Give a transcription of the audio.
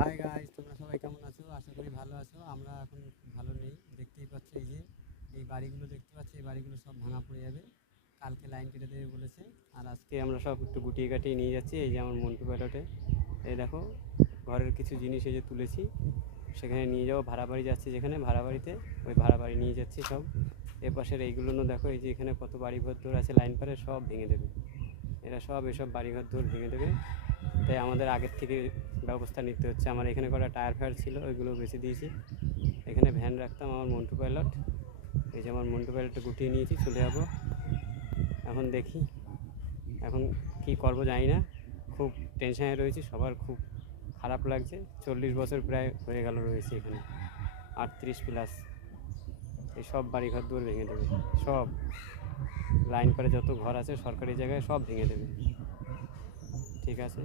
Hi guys, তোমরা সবাই কেমন আছো? আশা করি ভালো আছো। আমরা এখন ভালো নেই, দেখতেই পাচ্ছ। এই বাড়িগুলো দেখতে পাচ্ছ, এই বাড়িগুলো সব ভাঙা পড়ে যাবে। কালকে লাইন কেটে দেবে বলেছে। আর আজকে আমরা সব একটু গুটিয়ে কাটিয়ে নিয়ে যাচ্ছি। এই যে আমার মন্টু পাইলটে, এই দেখো ঘরের কিছু জিনিস এই যে তুলেছি, সেখানে নিয়ে যাবো। ভাড়া বাড়ি যাচ্ছি, যেখানে ভাড়া বাড়িতে, ওই ভাড়া বাড়ি নিয়ে যাচ্ছি সব। এপাশের এইগুলো দেখো, এই যে এখানে কত বাড়িঘর দৌড় আছে লাইন পারে, সব ভেঙে দেবে এরা। সব এসব বাড়িঘর দৌড় ভেঙে দেবে। তাই আমাদের আগের থেকে ব্যবস্থা নিতে হচ্ছে। আমার এখানে কটা টায়ার ফায়ার ছিল, ওইগুলো বেঁচে দিয়েছি। এখানে ভ্যান রাখতাম আমার মন্টু পাইলট। এই যে আমার মন্টু পাইলটটা গুটিয়ে নিয়েছি, চলে যাবো। এখন দেখি এখন কি করবো জানি না, খুব টেনশানে রয়েছি। সবার খুব খারাপ লাগছে। 40 বছর প্রায় হয়ে গেল রয়েছে এখানে, 38+। এই সব বাড়িঘর দুয়ার ভেঙে দেবে, সব লাইন করে যত ঘর আছে সরকারি জায়গায় সব ভেঙে দেবে। ঠিক আছে।